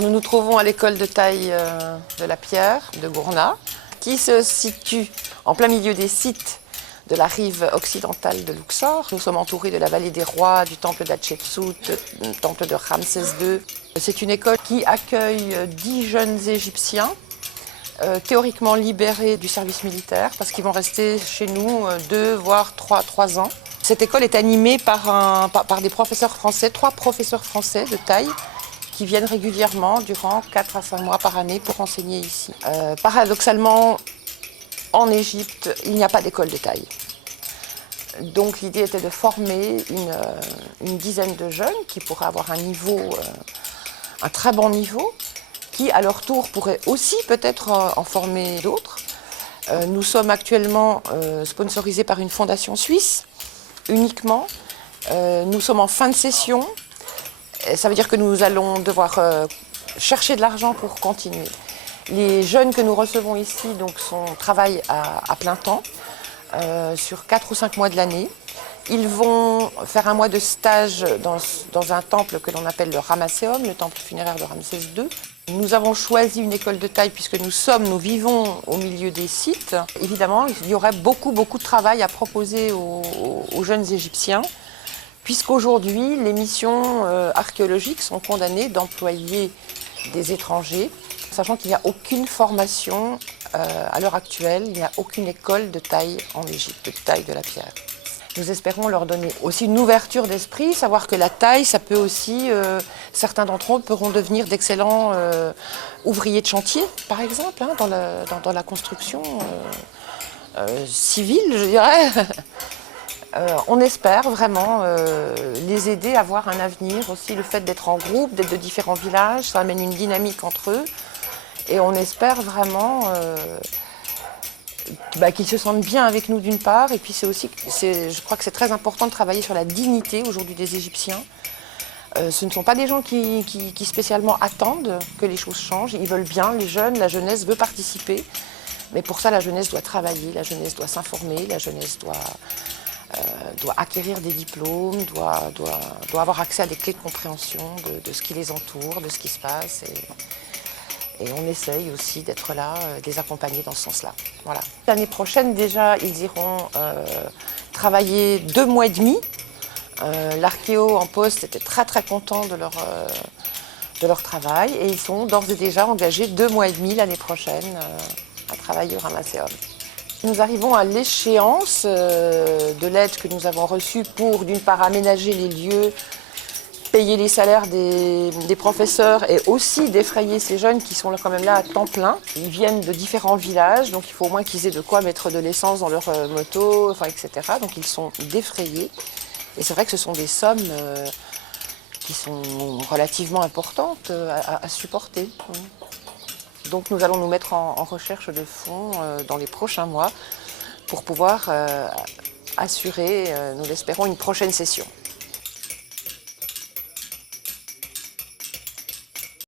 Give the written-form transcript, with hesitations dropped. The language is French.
Nous nous trouvons à l'école de taille de la Pierre de Gournat, qui se situe en plein milieu des sites de la rive occidentale de Luxor. Nous sommes entourés de la vallée des rois, du temple d'Hatchepsout, du temple de Ramsès II. C'est une école qui accueille 10 jeunes Égyptiens, théoriquement libérés du service militaire, parce qu'ils vont rester chez nous 2 voire 3 ans. Cette école est animée par des professeurs français, 3 professeurs français de taille, qui viennent régulièrement durant 4 à 5 mois par année pour enseigner ici. Paradoxalement, en Égypte, il n'y a pas d'école de taille. Donc l'idée était de former une dizaine de jeunes qui pourraient avoir un niveau, un très bon niveau, qui à leur tour pourraient aussi peut-être en former d'autres. Nous sommes actuellement sponsorisés par une fondation suisse, uniquement. Nous sommes en fin de session. Ça veut dire que nous allons devoir chercher de l'argent pour continuer. Les jeunes que nous recevons ici travaillent à plein temps, sur 4 ou 5 mois de l'année. Ils vont faire un mois de stage dans un temple que l'on appelle le Ramesséum, le temple funéraire de Ramsès II. Nous avons choisi une école de taille puisque nous vivons au milieu des sites. Évidemment, il y aurait beaucoup de travail à proposer aux jeunes Égyptiens, puisqu'aujourd'hui, les missions archéologiques sont condamnées d'employer des étrangers, sachant qu'il n'y a aucune formation à l'heure actuelle, il n'y a aucune école de taille en Égypte, de taille de la pierre. Nous espérons leur donner aussi une ouverture d'esprit, savoir que la taille, ça peut aussi, certains d'entre eux pourront devenir d'excellents ouvriers de chantier, par exemple, hein, dans la construction civile, je dirais. On espère vraiment les aider à avoir un avenir aussi, le fait d'être en groupe, d'être de différents villages, ça amène une dynamique entre eux. Et on espère vraiment qu'ils se sentent bien avec nous d'une part, et puis je crois que c'est très important de travailler sur la dignité aujourd'hui des Égyptiens. Ce ne sont pas des gens qui spécialement attendent que les choses changent, ils veulent bien, les jeunes, la jeunesse veut participer, mais pour ça la jeunesse doit travailler, la jeunesse doit s'informer, la jeunesse doit acquérir des diplômes, doit avoir accès à des clés de compréhension de ce qui les entoure, de ce qui se passe. Et on essaye aussi d'être là, de les accompagner dans ce sens-là. Voilà. L'année prochaine, déjà, ils iront travailler 2 mois et demi. L'archéo en poste était très content de leur travail et ils sont d'ores et déjà engagés 2 mois et demi l'année prochaine à travailler au Ramesséum. Nous arrivons à l'échéance de l'aide que nous avons reçue pour, d'une part, aménager les lieux, payer les salaires des professeurs et aussi défrayer ces jeunes qui sont quand même là à temps plein. Ils viennent de différents villages, donc il faut au moins qu'ils aient de quoi mettre de l'essence dans leur moto, etc. Donc ils sont défrayés. Et c'est vrai que ce sont des sommes qui sont relativement importantes à supporter. Donc nous allons nous mettre en recherche de fonds dans les prochains mois pour pouvoir assurer, nous l'espérons, une prochaine session.